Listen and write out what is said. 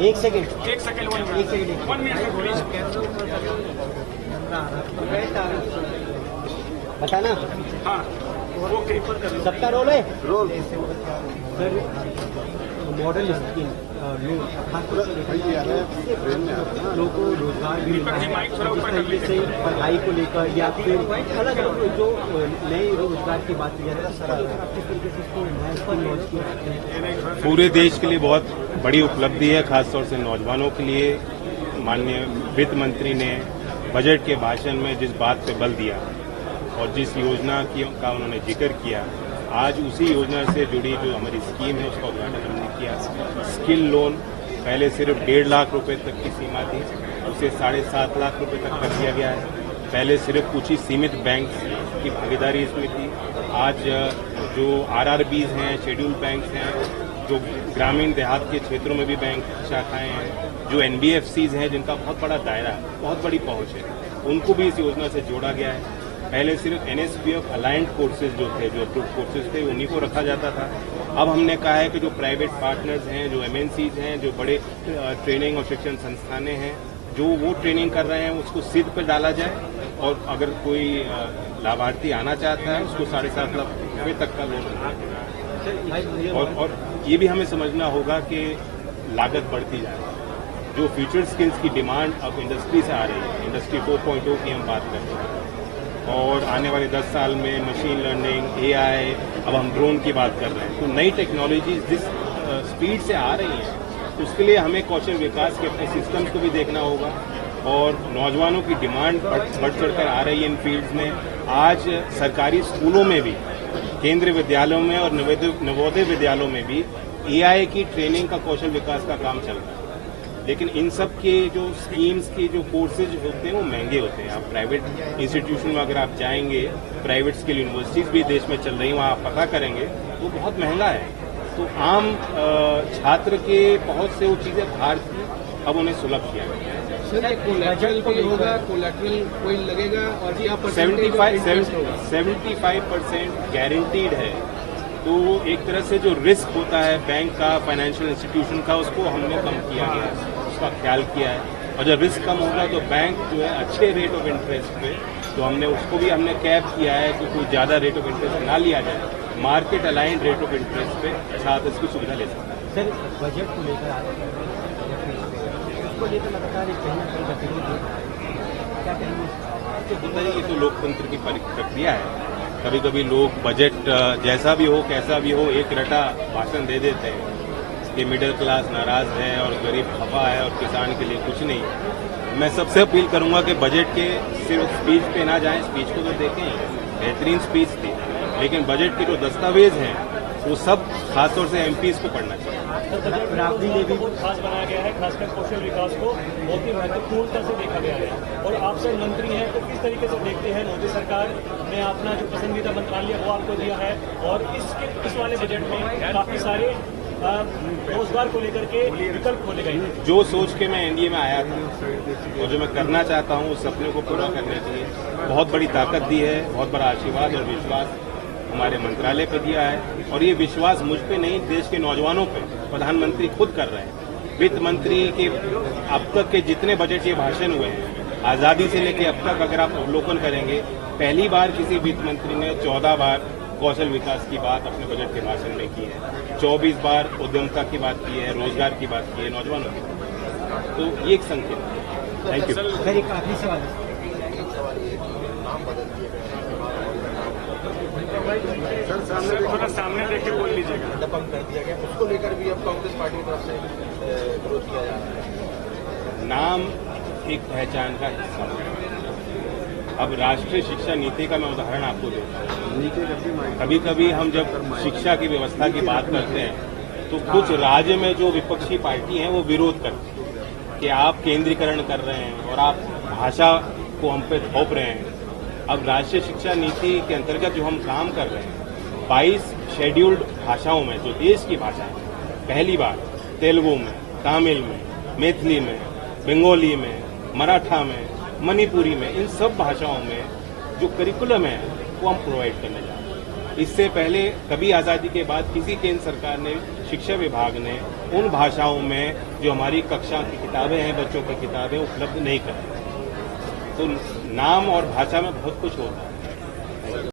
एक सेकंड बताना। हाँ ओके सबका रोल है रोल सर। मॉडल स्कीम में लोगों को रोजगार भी मिला है, जिस तरीके से पढ़ाई को लेकर या फिर अलग अलग जो नए रोजगार की बात की जा रही है, किस तरीके से इसको नया स्कीम लॉन्च किया। पूरे देश के लिए बहुत बड़ी उपलब्धि है, खासतौर से नौजवानों के लिए। माननीय वित्त मंत्री ने बजट के भाषण में जिस बात पे बल दिया और जिस योजना का उन्होंने जिक्र किया, आज उसी योजना से जुड़ी जो हमारी स्कीम है उसका उद्घाटन हमने किया। स्किल लोन पहले सिर्फ 1.5 लाख रुपए तक की सीमा थी, उसे 7.5 लाख रुपए तक कर दिया गया है। पहले सिर्फ कुछ ही सीमित बैंक की भागीदारी इसमें थी। आज जो आरआरबीज हैं, शेड्यूल बैंक्स हैं, जो ग्रामीण देहात के क्षेत्रों में भी बैंक शाखाएं हैं, जो एनबीएफसीज हैं जिनका बहुत बड़ा दायरा है, बहुत बड़ी पहुंच है, उनको भी इस योजना से जोड़ा गया है। पहले सिर्फ एनएसपीएफ अलाइंड कोर्सेज जो थे, जो अप्रूव्ड कोर्सेज थे, उन्हीं को रखा जाता था। अब हमने कहा है कि जो प्राइवेट पार्टनर्स हैं, जो एमएनसीज हैं, जो बड़े ट्रेनिंग और शिक्षण संस्थानें हैं, जो वो ट्रेनिंग कर रहे हैं उसको सिद्ध पर डाला जाए और अगर कोई लाभार्थी आना चाहता है उसको 7.5 लाख रुपये तक का लोन। और ये भी हमें समझना होगा कि लागत बढ़ती जा रही है। जो फ्यूचर स्किल्स की डिमांड अब इंडस्ट्री से आ रही है, इंडस्ट्री 4.0 की हम बात कर रहे हैं, और आने वाले 10 साल में मशीन लर्निंग, एआई, अब हम ड्रोन की बात कर रहे हैं, तो नई टेक्नोलॉजीज जिस स्पीड से आ रही हैं उसके लिए हमें कौशल विकास के अपने सिस्टम्स को भी देखना होगा। और नौजवानों की डिमांड बढ़ चढ़कर आ रही है इन फील्ड्स में। आज सरकारी स्कूलों में भी, केंद्रीय विद्यालयों में और नवोदय विद्यालयों में भी एआई की ट्रेनिंग का, कौशल विकास का काम चल रहा है। लेकिन इन सब के जो स्कीम्स के जो कोर्सेज होते हैं वो महंगे होते हैं। आप प्राइवेट इंस्टीट्यूशन में अगर आप जाएंगे, प्राइवेट स्किल यूनिवर्सिटीज भी देश में चल रही हैं, वहाँ आप पता करेंगे वो बहुत महंगा है। तो आम छात्र के पहुंच से वो चीजें बाहर थी, अब उन्हें सुलभ किया गया है। सर कोलैटरल कोई होगा, कोलैटरल कोई लगेगा और क्या 75% गारंटीड है। तो एक तरह से जो रिस्क होता है बैंक का, फाइनेंशियल इंस्टीट्यूशन का, उसको हमने कम किया गया है, उसका ख्याल किया है। और जब रिस्क कम होगा तो बैंक जो है अच्छे रेट ऑफ इंटरेस्ट पे, तो हमने उसको भी हमने कैप किया है कि कोई ज़्यादा रेट ऑफ इंटरेस्ट ना लिया जाए, market aligned rate of interest पे छात्र इसकी सुविधा ले सकता है। सर बजट को लेकर उसको लेकर लगातार कहीं ना कहीं गतिविधि क्या कहेंगे? ये तो लोकतंत्र की प्रक्रिया है। कभी कभी लोग बजट जैसा भी हो, कैसा भी हो, एक रटा भाषण दे देते हैं कि मिडिल क्लास नाराज है और गरीब खफा है और किसान के लिए कुछ नहीं। मैं सबसे अपील करूंगा कि बजट के सिर्फ स्पीच पे ना जाएं। स्पीच को तो देखें, बेहतरीन स्पीच थी, लेकिन बजट के जो दस्तावेज हैं वो सब खासतौर से एमपीज को पढ़ना चाहिए। राबड़ी ने भी खास बनाया गया है, खासकर कौशल विकास को बहुत ही महत्वपूर्णता से देखा गया है। और आप सर मंत्री हैं तो किस तरीके से देखते हैं, मोदी सरकार ने अपना जो पसंदीदा मंत्रालय वो आपको दिया है और इस वाले बजट में काफी सारे रोजगार को लेकर के विकल्प खोले गए हैं। जो सोच के मैं एनडीए में आया था और जो मैं करना चाहता हूँ उस सपने को पूरा करने के लिए बहुत बड़ी ताकत दी है, बहुत बड़ा आशीर्वाद और विश्वास हमारे मंत्रालय पर दिया है। और ये विश्वास मुझ पे नहीं, देश के नौजवानों पे प्रधानमंत्री खुद कर रहे हैं। वित्त मंत्री के अब तक के जितने बजटीय भाषण हुए हैं, आजादी से लेकर अब तक अगर आप अवलोकन करेंगे, पहली बार किसी वित्त मंत्री ने 14 बार कौशल विकास की बात अपने बजट के भाषण में की है, 24 बार उद्यमता की बात की है, रोजगार की बात की है, नौजवानों की बात। तो ये एक संकेत है। Thank you sir. एक आखिरी सवाल सर सामने थोड़ा सामने देख के बोल लीजिएगा। दबंग कर दिया गया, उसको लेकर भी अब कांग्रेस पार्टी की तरफ से विरोध किया जा रहा है। नाम एक पहचान का हिस्सा है। अब राष्ट्रीय शिक्षा नीति का मैं उदाहरण आपको देता हूँ। कभी कभी हम जब शिक्षा की व्यवस्था की बात करते हैं तो कुछ राज्य में जो विपक्षी पार्टी हैं वो विरोध करती है कि आप केंद्रीकरण कर रहे हैं और आप भाषा को हम पे थोप रहे हैं। अब राष्ट्रीय शिक्षा नीति के अंतर्गत जो हम काम कर रहे हैं, 22 शेड्यूल्ड भाषाओं में जो देश की भाषा है, पहली बार तेलुगु में, तमिल में, मैथिली में, बंगाली में, मराठा में, मणिपुरी में, इन सब भाषाओं में जो करिकुलम है वो हम प्रोवाइड करने जा रहे हैं। इससे पहले कभी आज़ादी के बाद किसी केंद्र सरकार ने, शिक्षा विभाग ने उन भाषाओं में जो हमारी कक्षा की किताबें हैं, बच्चों की किताबें उपलब्ध नहीं कराई। तो नाम और भाषा में बहुत कुछ होता है।